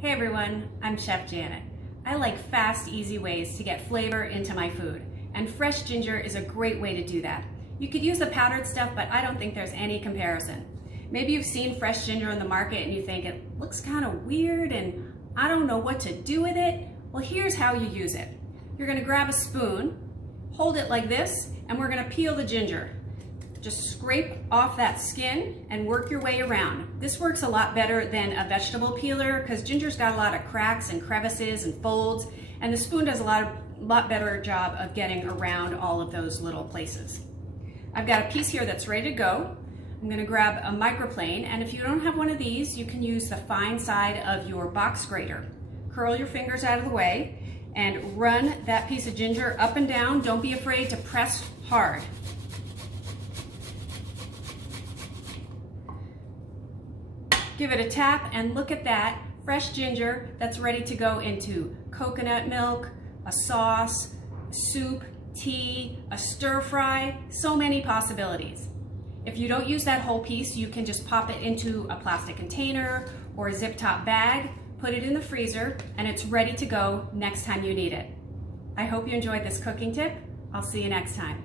Hey everyone, I'm Chef Janet. I like fast, easy ways to get flavor into my food, and fresh ginger is a great way to do that. You could use the powdered stuff, but I don't think there's any comparison. Maybe you've seen fresh ginger in the market and you think it looks kind of weird and I don't know what to do with it. Well, here's how you use it. You're gonna grab a spoon, hold it like this, and we're gonna peel the ginger. Just scrape off that skin and work your way around. This works a lot better than a vegetable peeler because ginger's got a lot of cracks and crevices and folds, and the spoon does a lot better job of getting around all of those little places. I've got a piece here that's ready to go. I'm gonna grab a microplane, and if you don't have one of these, you can use the fine side of your box grater. Curl your fingers out of the way and run that piece of ginger up and down. Don't be afraid to press hard. Give it a tap and look at that fresh ginger that's ready to go into coconut milk, a sauce, soup, tea, a stir fry, so many possibilities. If you don't use that whole piece, you can just pop it into a plastic container or a zip top bag, put it in the freezer, and it's ready to go next time you need it. I hope you enjoyed this cooking tip. I'll see you next time.